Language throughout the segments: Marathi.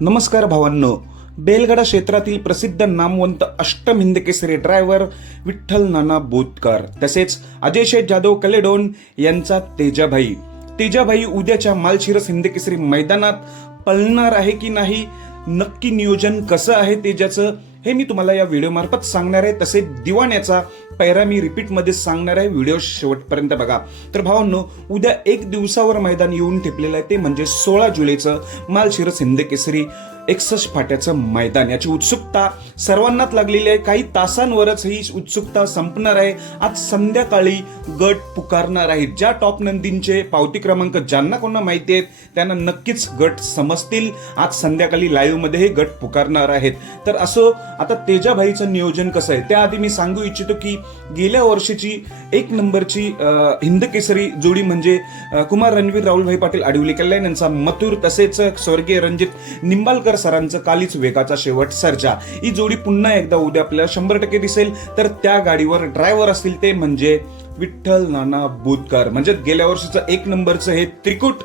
नमस्कार भावांनो. बेलगडा क्षेत्रातील प्रसिद्ध नामवंत अष्टम हिंद केसरी ड्रायव्हर विठ्ठल नाना बोतकर तसेच अजय शेठ जाधव कलेडोन यांचा तेजाभाई. तेजाभाई उद्याच्या मालशिरस हिंदकेसरी मैदानात पळणार आहे की नाही? नक्की नियोजन कसं आहे तेजाचं? हे मी तुम्हाला या व्हिडिओमार्फत सांगणार आहे. तसेच दिवाण्याचा पैरा मी रिपीटमध्ये सांगणार आहे. व्हिडिओ शेवटपर्यंत बघा. तर भावांनो उद्या एक दिवसावर मैदान येऊन ठेपलेलं आहे. ते म्हणजे सोळा जुलैचं मालशिरस हिंद केसरी एकसष्ट फाट्याचं मैदान. याची उत्सुकता सर्वांनाच लागलेली आहे. काही तासांवरच ही उत्सुकता संपणार आहे. आज संध्याकाळी गट पुकारणार आहेत. ज्या टॉप नंदींचे पावती क्रमांक ज्यांना कोणा माहिती आहेत त्यांना नक्कीच गट समजतील. आज संध्याकाळी लाईव्हमध्ये हे गट पुकारणार आहेत. तर असं आता तेजाभाईचं नियोजन कसं आहे? त्याआधी मी सांगू इच्छितो की गेल्या वर्षीची एक नंबरची हिंदकेसरी हिंद केसरी जोडी म्हणजे कुमार रणवीर राहुलभाई पाटील आडिवलीकल्याण यांचा मथुर तसेच स्वर्गीय रणजित निंबालकर सरांचं कालीच वेगाचा शेवट सर्जा. ही जोडी पुन्हा एकदा उद्या आपल्याला शंभर टक्के दिसेल. तर त्या गाडीवर ड्रायव्हर असतील ते म्हणजे विठ्ठल नाना बुधकर म्हणजे गेल्या वर्षीचं एक नंबरचं हे त्रिकुट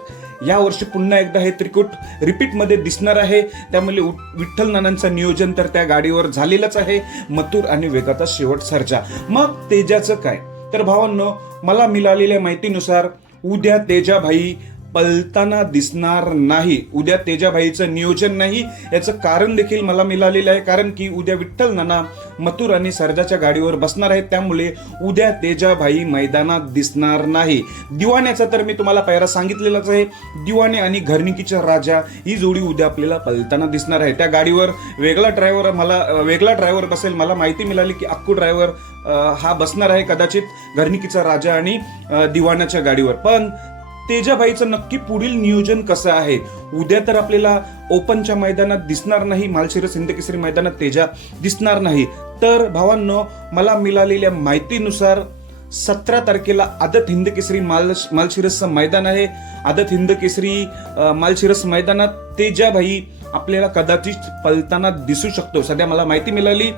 या वर्षी पुन्हा एकदा हे त्रिकुट रिपीटमध्ये दिसणार आहे. त्यामुळे विठ्ठल नानांचं नियोजन तर त्या गाडीवर झालेलंच आहे. मथुर आणि वेगाचा शेवट सर्जा. मग तेजाचं काय? तर भावांनो मला मिळालेल्या माहितीनुसार उद्या तेजाभाई पलताना दिसणार नाही. उद्या तेजाभाईचं नियोजन नाही याचं कारण देखील मला मिळालेलं आहे. कारण की उद्या विठ्ठल नाना मथुर आणि सरजाच्या गाडीवर बसणार आहेत. त्यामुळे उद्या तेजाभाई मैदानात दिसणार नाही. दिवाण्याचा तर मी तुम्हाला पहिला सांगितलेलाच आहे. दिवाणे आणि घरनिकीच्या राजा ही जोडी उद्या आपल्याला पलताना दिसणार आहे. त्या गाडीवर वेगळा ड्रायव्हर मला वेगळा ड्रायव्हर बसेल. मला माहिती मिळाली की अक्कू ड्रायव्हर हा बसणार आहे कदाचित घरनिकीचा राजा आणि दिवाण्याच्या गाडीवर. पण तेजाबाईचं नक्की पुढील नियोजन कसं आहे? उद्या तर आपल्याला ओपनच्या मैदानात दिसणार नाही मालशिरस हिंदकेसरी मैदानात तेजा दिसणार नाही. तर भावांनो मला मिळालेल्या माहितीनुसार सतरा तारखेला आदत हिंद केसरी माल मालशिरसचं मैदान आहे. आदत हिंद केसरी मालशिरस मैदानात तेजाभाई आपल्याला कदाचित पलताना दिसू शकतो. सध्या मला माहिती मिळाली.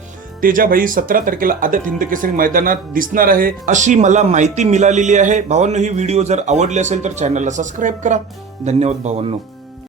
तेजाभाई सतरा तारखेला आदत हिंद केसरी मैदानात दिसणार आहे अशी मला माहिती मिळालेली आहे. भावांनो ही व्हिडिओ जर आवडली असेल तर चॅनलला सबस्क्राईब करा. धन्यवाद भावांनो.